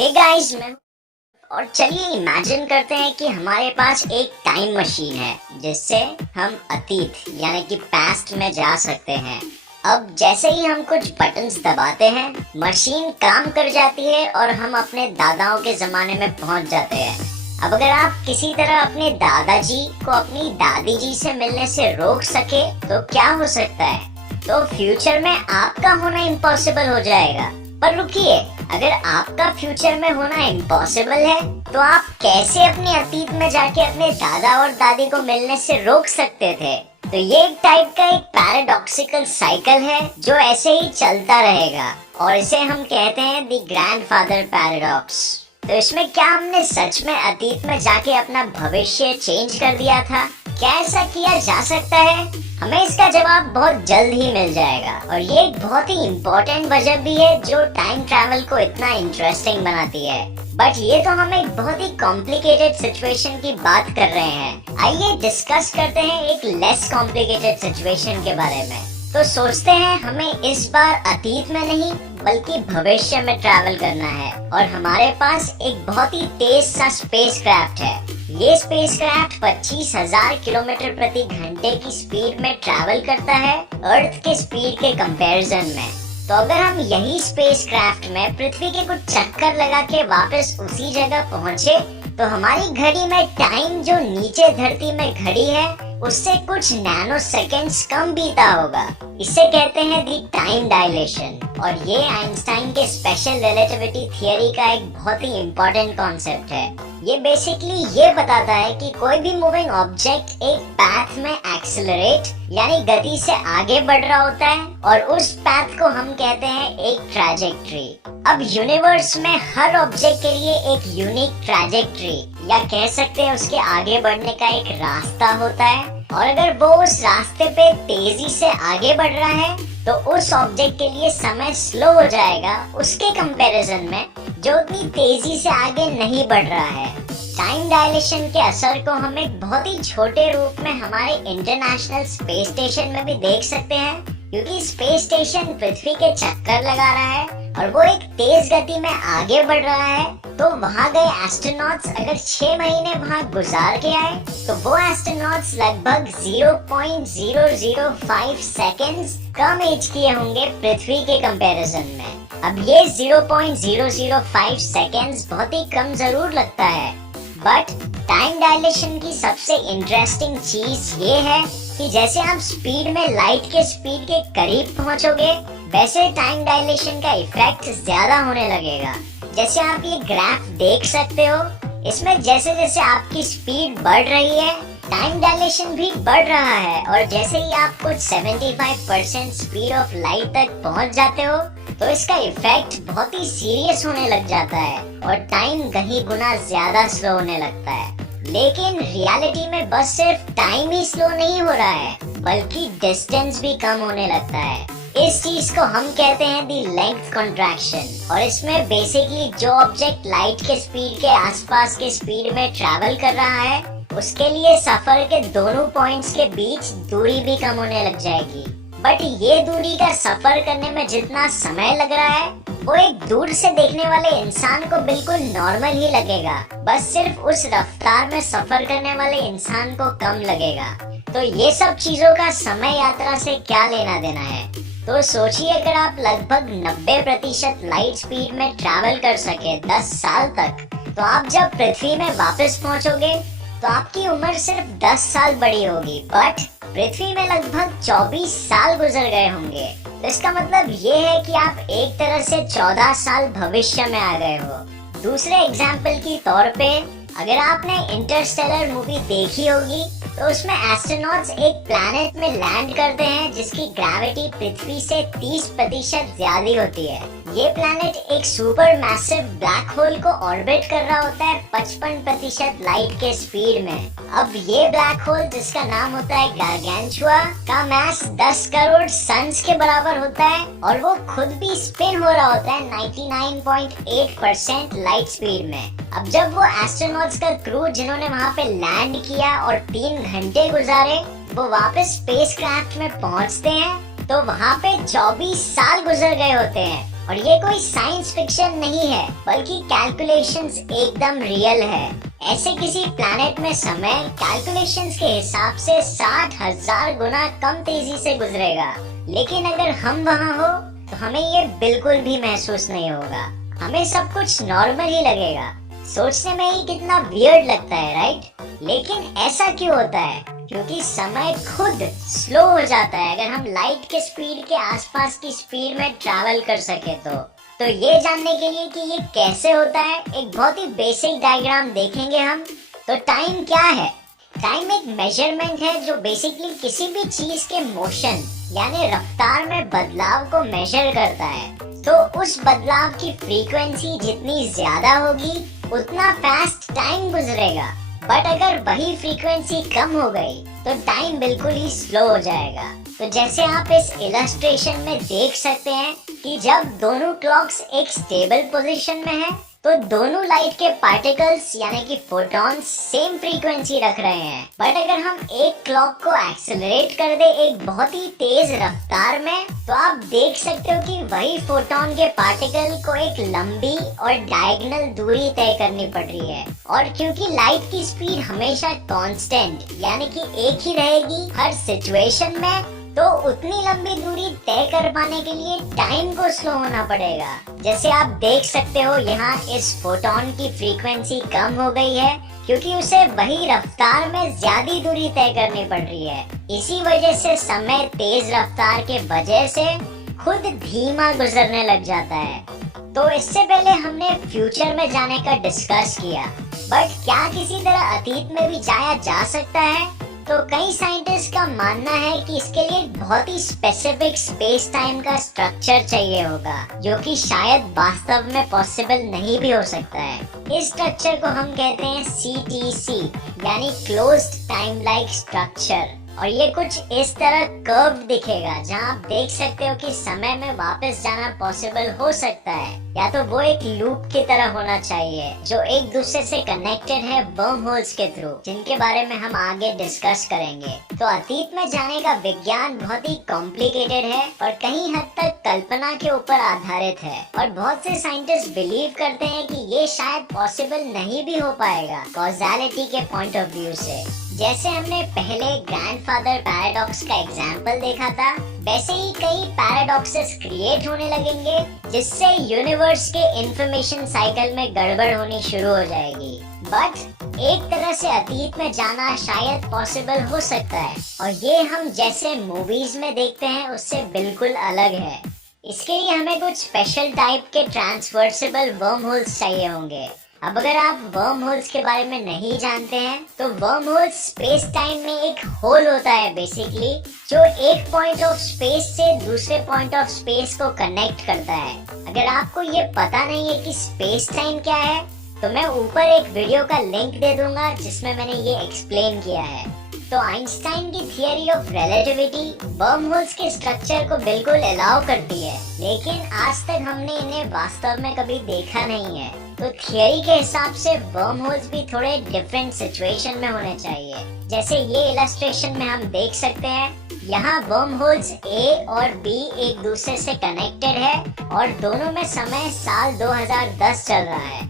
Hey guys मैं और चलिए इमेजिन करते हैं कि हमारे पास एक टाइम मशीन है जिससे हम अतीत यानी कि पास्ट में जा सकते हैं। अब जैसे ही हम कुछ बटन्स दबाते हैं मशीन काम कर जाती है और हम अपने दादाओं के जमाने में पहुंच जाते हैं। अब अगर आप किसी तरह अपने दादाजी को अपनी दादी जी से मिलने से रोक सके तो क्या हो सकता है? तो फ्यूचर में आपका होना इम्पॉसिबल हो जाएगा। पर रुकिए, अगर आपका फ्यूचर में होना इम्पॉसिबल है तो आप कैसे अपने अतीत में जाके अपने दादा और दादी को मिलने से रोक सकते थे? तो ये एक टाइप का एक पैराडॉक्सिकल साइकिल है जो ऐसे ही चलता रहेगा और इसे हम कहते हैं द ग्रैंडफादर पैराडॉक्स। तो इसमें क्या हमने सच में अतीत में जाके अपना भविष्य चेंज कर दिया था? क्या ऐसा किया जा सकता है? हमें इसका जवाब बहुत जल्द ही मिल जाएगा और ये एक बहुत ही इम्पोर्टेंट वजह भी है जो टाइम ट्रैवल को इतना इंटरेस्टिंग बनाती है। बट ये तो हम एक बहुत ही कॉम्प्लिकेटेड सिचुएशन की बात कर रहे हैं। आइए डिस्कस करते हैं एक लेस कॉम्प्लिकेटेड सिचुएशन के बारे में। तो सोचते हैं हमें इस बार अतीत में नहीं बल्कि भविष्य में ट्रैवल करना है और हमारे पास एक बहुत ही तेज सा स्पेसक्राफ्ट है। ये स्पेसक्राफ्ट 25,000 किलोमीटर प्रति घंटे की स्पीड में ट्रैवल करता है अर्थ के स्पीड के कंपैरिजन में। तो अगर हम यही स्पेसक्राफ्ट में पृथ्वी के कुछ चक्कर लगा के वापस उसी जगह पहुंचे तो हमारी घड़ी में टाइम जो नीचे धरती में घड़ी है उससे कुछ नैनो सेकेंड्स कम बीता होगा। इसे कहते हैं दी टाइम डायलेशन और ये आइंस्टाइन के स्पेशल रिलेटिविटी थियरी का एक बहुत ही इम्पोर्टेंट कॉन्सेप्ट है। ये बेसिकली ये बताता है कि कोई भी मूविंग ऑब्जेक्ट एक पाथ में एक्सेलरेट यानी गति से आगे बढ़ रहा होता है और उस पाथ को हम कहते हैं एक ट्रैजेक्टरी। अब यूनिवर्स में हर ऑब्जेक्ट के लिए एक यूनिक ट्रैजेक्टरी या कह सकते हैं उसके आगे बढ़ने का एक रास्ता होता है और अगर वो उस रास्ते पे तेजी से आगे बढ़ रहा है तो उस ऑब्जेक्ट के लिए समय स्लो हो जाएगा उसके कंपैरिजन में जो उतनी तेजी से आगे नहीं बढ़ रहा है। टाइम डायलेशन के असर को हम एक बहुत ही छोटे रूप में हमारे इंटरनेशनल स्पेस स्टेशन में भी देख सकते हैं क्योंकि स्पेस स्टेशन पृथ्वी के चक्कर लगा रहा है और वो एक तेज गति में आगे बढ़ रहा है। तो वहाँ गए एस्ट्रोनॉट्स अगर 6 महीने वहाँ गुजार के आए तो वो एस्ट्रोनॉट्स लगभग 0.005 सेकेंड्स कम एज किए होंगे पृथ्वी के कंपैरिजन में। अब ये 0.005 सेकेंड्स बहुत ही कम जरूर लगता है बट टाइम डायलेशन की सबसे इंटरेस्टिंग चीज ये है कि जैसे आप स्पीड में लाइट के स्पीड के करीब पहुंचोगे वैसे टाइम डायलेशन का इफेक्ट ज्यादा होने लगेगा। जैसे आप ये ग्राफ देख सकते हो इसमें जैसे जैसे आपकी स्पीड बढ़ रही है टाइम डायलेशन भी बढ़ रहा है और जैसे ही आप कुछ 75% स्पीड ऑफ लाइट तक पहुंच जाते हो तो इसका इफेक्ट बहुत ही सीरियस होने लग जाता है और टाइम कहीं गुना ज्यादा स्लो होने लगता है। लेकिन रियलिटी में बस सिर्फ टाइम ही स्लो नहीं हो रहा है बल्कि डिस्टेंस भी कम होने लगता है। इस चीज को हम कहते हैं दी लेंथ कॉन्ट्रैक्शन और इसमें बेसिकली जो ऑब्जेक्ट लाइट के स्पीड के आसपास के स्पीड में ट्रैवल कर रहा है उसके लिए सफर के दोनों पॉइंट्स के बीच दूरी भी कम होने लग जाएगी। बट ये दूरी का सफर करने में जितना समय लग रहा है वो एक दूर से देखने वाले इंसान को बिल्कुल नॉर्मल ही लगेगा, बस सिर्फ उस रफ्तार में सफर करने वाले इंसान को कम लगेगा। तो ये सब चीजों का समय यात्रा से क्या लेना देना है? तो सोचिए अगर आप लगभग 90% लाइट स्पीड में ट्रैवल कर सके 10 साल तक तो आप जब पृथ्वी में वापस पहुंचोगे तो आपकी उम्र सिर्फ 10 साल बड़ी होगी बट पृथ्वी में लगभग 24 साल गुजर गए होंगे। तो इसका मतलब ये है कि आप एक तरह से 14 साल भविष्य में आ गए हो। दूसरे एग्जाम्पल की तौर पे अगर आपने इंटरस्टेलर मूवी देखी होगी तो उसमें एस्ट्रोनॉट्स एक प्लैनेट में लैंड करते हैं जिसकी ग्रेविटी पृथ्वी से 30% ज्यादा होती है। ये प्लैनेट एक सुपर मैसिव ब्लैक होल को ऑर्बिट कर रहा होता है 55% लाइट के स्पीड में। अब ये ब्लैक होल जिसका नाम होता है गार्गेंचुआ का मास 10 करोड़ सन्स के बराबर होता है और वो खुद भी स्पिन हो रहा होता है 99.8% लाइट स्पीड में। अब जब वो एस्ट्रोनॉट्स का क्रू जिन्होंने वहाँ पे लैंड किया और 3 घंटे गुजारे वो वापस स्पेसक्राफ्ट में पहुँचते हैं तो वहाँ पे 24 साल गुजर गए होते हैं और ये कोई साइंस फिक्शन नहीं है, बल्कि कैलकुलेशंस एकदम रियल है। ऐसे किसी प्लैनेट में समय कैलकुलेशंस के हिसाब से 60,000 गुना कम तेजी से गुजरेगा। लेकिन अगर हम वहाँ हो तो हमें ये बिल्कुल भी महसूस नहीं होगा, हमें सब कुछ नॉर्मल ही लगेगा। सोचने में ही कितना वियर्ड लगता है, राइट? लेकिन ऐसा क्यों होता है? क्योंकि समय खुद स्लो हो जाता है अगर हम लाइट के स्पीड के आसपास की स्पीड में ट्रैवल कर सके तो ये जानने के लिए कि ये कैसे होता है, एक बहुत ही बेसिक डायग्राम देखेंगे हम। तो टाइम क्या है? टाइम एक मेजरमेंट है जो बेसिकली किसी भी चीज के मोशन यानी रफ्तार में बदलाव को मेजर करता है। तो उस बदलाव की फ्रीक्वेंसी जितनी ज्यादा होगी उतना फास्ट टाइम गुजरेगा। बट अगर वही फ्रीक्वेंसी कम हो गई तो टाइम बिल्कुल ही स्लो हो जाएगा। तो जैसे आप इस इलस्ट्रेशन में देख सकते हैं कि जब दोनों क्लॉक्स एक स्टेबल पोजीशन में है तो दोनों लाइट के पार्टिकल्स यानी कि फोटॉन्स सेम फ्रीक्वेंसी रख रहे हैं। बट अगर हम एक क्लॉक को एक्सेलरेट कर दे एक बहुत ही तेज रफ्तार में, तो आप देख सकते हो कि वही फोटॉन के पार्टिकल को एक लंबी और डायगोनल दूरी तय करनी पड़ रही है। और क्योंकि लाइट की स्पीड हमेशा कांस्टेंट यानी कि एक ही रहेगी हर सिचुएशन में, तो उतनी लंबी दूरी तय कर पाने के लिए टाइम को स्लो होना पड़ेगा। जैसे आप देख सकते हो यहाँ इस फोटॉन की फ्रीक्वेंसी कम हो गई है क्योंकि उसे वही रफ्तार में ज्यादा दूरी तय करनी पड़ रही है। इसी वजह से समय तेज रफ्तार के वजह से खुद धीमा गुजरने लग जाता है। तो इससे पहले हमने फ्यूचर में जाने का डिस्कस किया, बट क्या किसी तरह अतीत में भी जाया जा सकता है? तो कई साइंटिस्ट का मानना है कि इसके लिए बहुत ही स्पेसिफिक स्पेस टाइम का स्ट्रक्चर चाहिए होगा, जो कि शायद वास्तव में पॉसिबल नहीं भी हो सकता है। इस स्ट्रक्चर को हम कहते हैं CTC यानी क्लोज्ड टाइम लाइक स्ट्रक्चर। और ये कुछ इस तरह कर्व दिखेगा जहाँ आप देख सकते हो कि समय में वापस जाना पॉसिबल हो सकता है, या तो वो एक लूप की तरह होना चाहिए जो एक दूसरे से कनेक्टेड है वर्म होल्स के थ्रू, जिनके बारे में हम आगे डिस्कस करेंगे। तो अतीत में जाने का विज्ञान बहुत ही कॉम्प्लिकेटेड है और कहीं हद तक कल्पना के ऊपर आधारित है, और बहुत से साइंटिस्ट बिलीव करते हैं कि ये शायद पॉसिबल नहीं भी हो पाएगा कॉज़ैलिटी के पॉइंट ऑफ व्यू से। जैसे हमने पहले ग्रैंडफादर पैराडॉक्स का एग्जाम्पल देखा था, वैसे ही कई पैराडॉक्सेस क्रिएट होने लगेंगे जिससे यूनिवर्स के इंफॉर्मेशन साइकिल में गड़बड़ होनी शुरू हो जाएगी। बट एक तरह से अतीत में जाना शायद पॉसिबल हो सकता है, और ये हम जैसे मूवीज में देखते हैं उससे बिल्कुल अलग है। इसके लिए हमें कुछ स्पेशल टाइप के ट्रांसवर्सेबल वर्म होल्स चाहिए होंगे। अब अगर आप वर्म होल्स के बारे में नहीं जानते हैं, तो वर्म होल्स स्पेस टाइम में एक होल होता है बेसिकली, जो एक पॉइंट ऑफ स्पेस से दूसरे पॉइंट ऑफ स्पेस को कनेक्ट करता है। अगर आपको ये पता नहीं है कि स्पेस टाइम क्या है, तो मैं ऊपर एक वीडियो का लिंक दे दूंगा जिसमें मैंने ये एक्सप्लेन किया है। तो आइंस्टाइन की theory of relativity worm holes के स्ट्रक्चर को बिल्कुल अलाउ करती है, लेकिन आज तक हमने इन्हें वास्तव में कभी देखा नहीं है। तो थियरी के हिसाब से वर्म होल्स भी थोड़े डिफरेंट सिचुएशन में होने चाहिए। जैसे ये इलस्ट्रेशन में हम देख सकते हैं, यहाँ वर्म होल्स A और B एक दूसरे से कनेक्टेड है और दोनों में समय साल 2010 चल रहा है।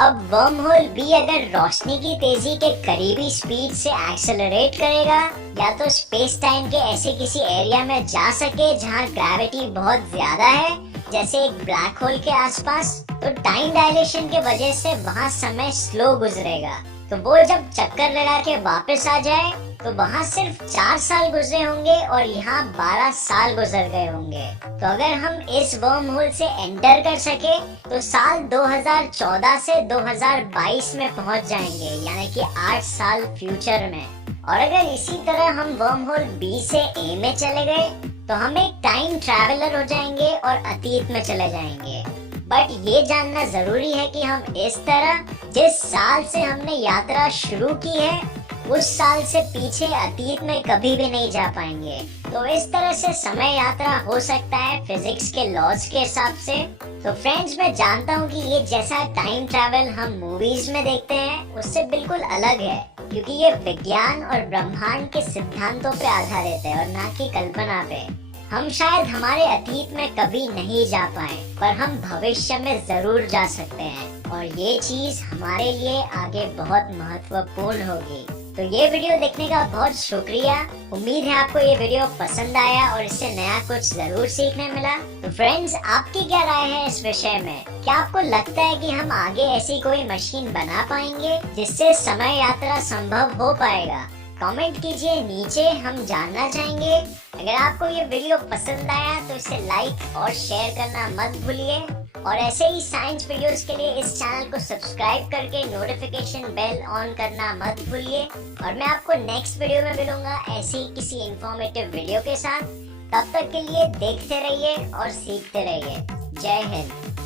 अब वर्म होल B अगर रोशनी की तेजी के करीबी स्पीड से एक्सेलरेट करेगा, या तो स्पेस टाइम के ऐसे किसी एरिया में जा सके जहाँ ग्रेविटी बहुत ज्यादा है, जैसे एक ब्लैक होल के आसपास, तो टाइम डायलेशन के वजह से वहाँ समय स्लो गुजरेगा। तो वो जब चक्कर लगा के वापस आ जाए तो वहाँ सिर्फ 4 साल गुजरे होंगे और यहाँ 12 साल गुजर गए होंगे। तो अगर हम इस वर्म होल से एंटर कर सके तो साल 2014 से 2022 में पहुँच जाएंगे, यानी कि 8 साल फ्यूचर में। और अगर इसी तरह हम वर्म होल B से A में चले गए तो हम एक टाइम ट्रैवलर हो जाएंगे और अतीत में चले जाएंगे। बट ये जानना जरूरी है कि हम इस तरह जिस साल से हमने यात्रा शुरू की है उस साल से पीछे अतीत में कभी भी नहीं जा पाएंगे। तो इस तरह से समय यात्रा हो सकता है फिजिक्स के लॉज के हिसाब से। तो फ्रेंड्स, मैं जानता हूँ कि ये जैसा टाइम ट्रैवल हम मूवीज में देखते हैं उससे बिल्कुल अलग है, क्योंकि ये विज्ञान और ब्रह्मांड के सिद्धांतों पे आधारित है और ना कि कल्पना पे। हम शायद हमारे अतीत में कभी नहीं जा पाए, पर हम भविष्य में जरूर जा सकते हैं और ये चीज हमारे लिए आगे बहुत महत्वपूर्ण होगी। तो ये वीडियो देखने का बहुत शुक्रिया। उम्मीद है आपको ये वीडियो पसंद आया और इससे नया कुछ जरूर सीखने मिला। तो फ्रेंड्स, आपकी क्या राय है इस विषय में? क्या आपको लगता है कि हम आगे ऐसी कोई मशीन बना पाएंगे जिससे समय यात्रा संभव हो पाएगा? कमेंट कीजिए नीचे, हम जानना चाहेंगे। अगर आपको ये वीडियो पसंद आया तो इसे लाइक और शेयर करना मत भूलिए और ऐसे ही साइंस वीडियोस के लिए इस चैनल को सब्सक्राइब करके नोटिफिकेशन बेल ऑन करना मत भूलिए। और मैं आपको नेक्स्ट वीडियो में मिलूंगा ऐसे ही किसी इंफॉर्मेटिव वीडियो के साथ। तब तक के लिए देखते रहिए और सीखते रहिए। जय हिंद।